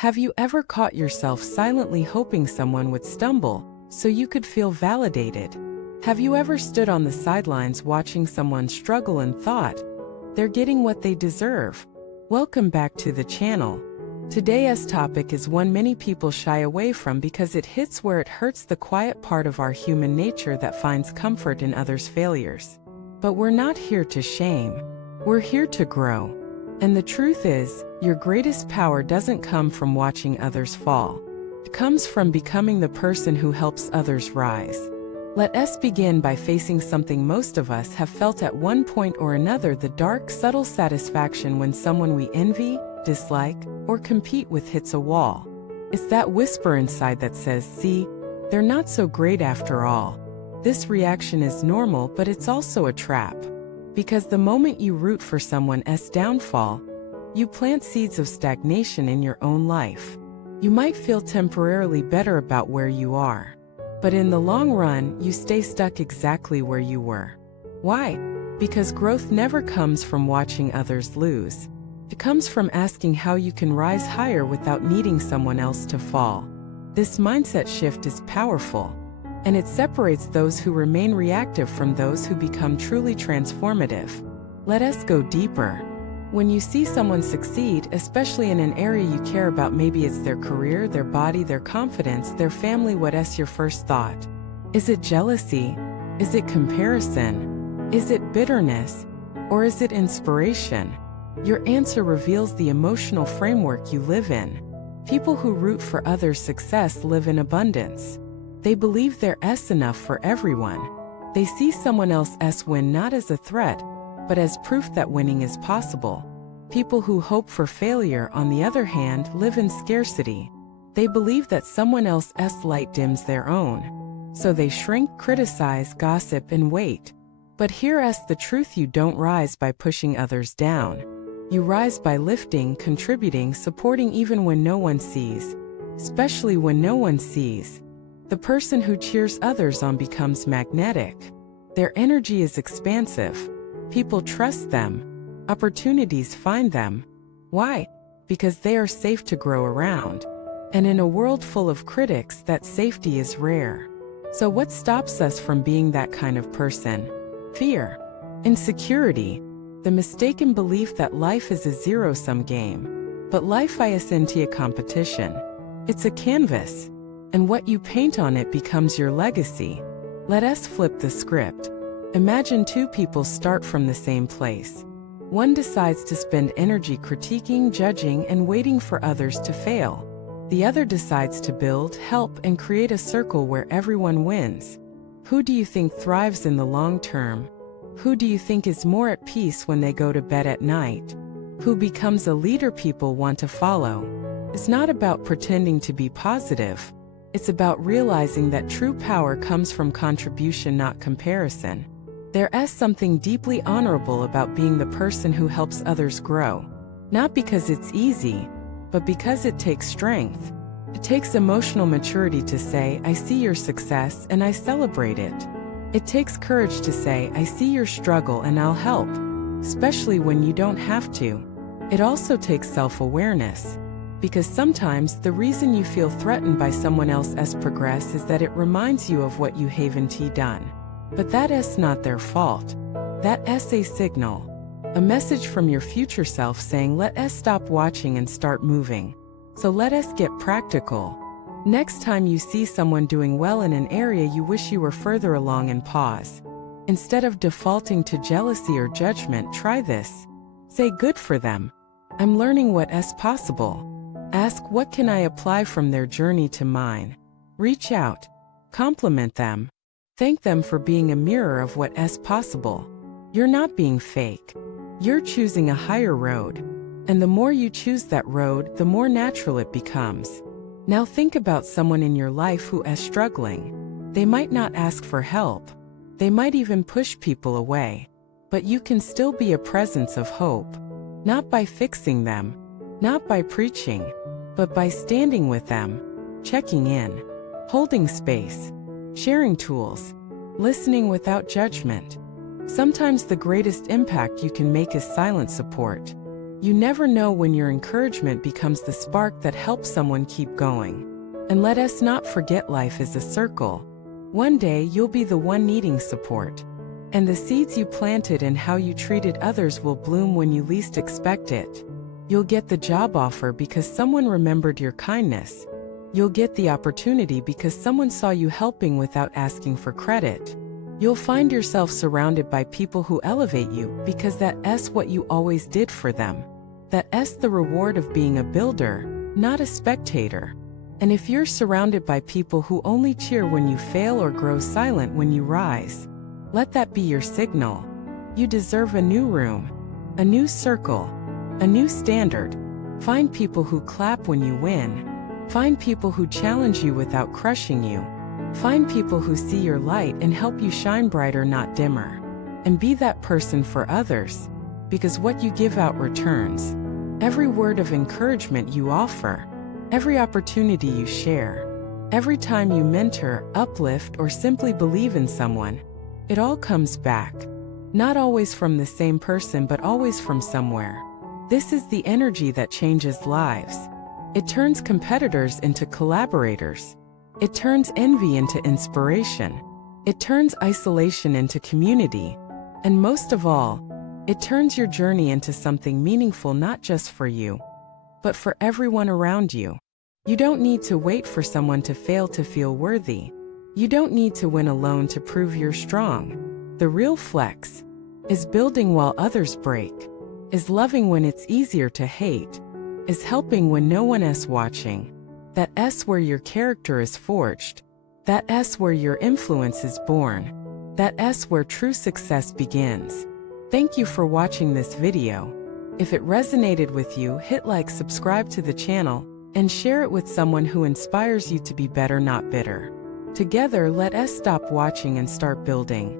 Have you ever caught yourself silently hoping someone would stumble so you could feel validated? Have you ever stood on the sidelines watching someone struggle and thought, they're getting what they deserve? Welcome back to the channel. Today's topic is one many people shy away from because it hits where it hurts, the quiet part of our human nature that finds comfort in others' failures. But we're not here to shame. We're here to grow. And the truth is, your greatest power doesn't come from watching others fall. It comes from becoming the person who helps others rise. Let us begin by facing something most of us have felt at one point or another: the dark, subtle satisfaction when someone we envy, dislike, or compete with hits a wall. It's that whisper inside that says, "See, they're not so great after all." This reaction is normal, but it's also a trap. Because the moment you root for someone's downfall, you plant seeds of stagnation in your own life. You might feel temporarily better about where you are, but in the long run, you stay stuck exactly where you were. Why? Because growth never comes from watching others lose. It comes from asking how you can rise higher without needing someone else to fall. This mindset shift is powerful, and it separates those who remain reactive from those who become truly transformative. Let us go deeper. When you see someone succeed, especially in an area you care about, maybe it's their career, their body, their confidence, their family, what's your first thought? Is it jealousy? Is it comparison? Is it bitterness? Or is it inspiration? Your answer reveals the emotional framework you live in. People who root for others' success live in abundance. They believe there's enough for everyone. They see someone else's win not as a threat, but as proof that winning is possible. People who hope for failure, on the other hand, live in scarcity. They believe that someone else's light dims their own. So they shrink, criticize, gossip, and wait. But here's the truth: you don't rise by pushing others down. You rise by lifting, contributing, supporting, even when no one sees. Especially when no one sees. The person who cheers others on becomes magnetic. Their energy is expansive. People trust them. Opportunities find them. Why? Because they are safe to grow around. And in a world full of critics, that safety is rare. So what stops us from being that kind of person? Fear. Insecurity. The mistaken belief that life is a zero-sum game. But life isn't a competition. It's a canvas. And what you paint on it becomes your legacy. Let us flip the script. Imagine two people start from the same place. One decides to spend energy critiquing, judging, and waiting for others to fail. The other decides to build, help, and create a circle where everyone wins. Who do you think thrives in the long term? Who do you think is more at peace when they go to bed at night? Who becomes a leader people want to follow? It's not about pretending to be positive. It's about realizing that true power comes from contribution, not comparison. There's something deeply honorable about being the person who helps others grow. Not because it's easy, but because it takes strength. It takes emotional maturity to say, "I see your success and I celebrate it." It takes courage to say, "I see your struggle and I'll help," especially when you don't have to. It also takes self-awareness. Because sometimes the reason you feel threatened by someone else's progress is that it reminds you of what you haven't done. But that's not their fault. That's a signal. A message from your future self saying, "Let us stop watching and start moving." So let us get practical. Next time you see someone doing well in an area you wish you were further along, and pause. Instead of defaulting to jealousy or judgment, try this. Say, "Good for them. I'm learning what's possible." Ask, "What can I apply from their journey to mine?" Reach out. Compliment them. Thank them for being a mirror of what's possible. You're not being fake. You're choosing a higher road. And the more you choose that road, the more natural it becomes. Now think about someone in your life who is struggling. They might not ask for help. They might even push people away. But you can still be a presence of hope. Not by fixing them. Not by preaching. But by standing with them, checking in, holding space, sharing tools, listening without judgment. Sometimes the greatest impact you can make is silent support. You never know when your encouragement becomes the spark that helps someone keep going. And let us not forget, life is a circle. One day you'll be the one needing support. And the seeds you planted and how you treated others will bloom when you least expect it. You'll get the job offer because someone remembered your kindness. You'll get the opportunity because someone saw you helping without asking for credit. You'll find yourself surrounded by people who elevate you because that's what you always did for them. That's the reward of being a builder, not a spectator. And if you're surrounded by people who only cheer when you fail or grow silent when you rise, let that be your signal. You deserve a new room, a new circle, a new standard. Find people who clap when you win. Find people who challenge you without crushing you. Find people who see your light and help you shine brighter, not dimmer. And be that person for others, because what you give out returns. Every word of encouragement you offer, every opportunity you share, every time you mentor, uplift, or simply believe in someone, it all comes back. Not always from the same person, but always from somewhere. This is the energy that changes lives. It turns competitors into collaborators. It turns envy into inspiration. It turns isolation into community. And most of all, it turns your journey into something meaningful, not just for you, but for everyone around you. You don't need to wait for someone to fail to feel worthy. You don't need to win alone to prove you're strong. The real flex is building while others break, is loving when it's easier to hate, is helping when no one else watching. That's where your character is forged. That's where your influence is born. That's where true success begins. Thank you for watching this video. If it resonated with you, hit like, subscribe to the channel, and share it with someone who inspires you to be better, not bitter. Together, let us stop watching and start building.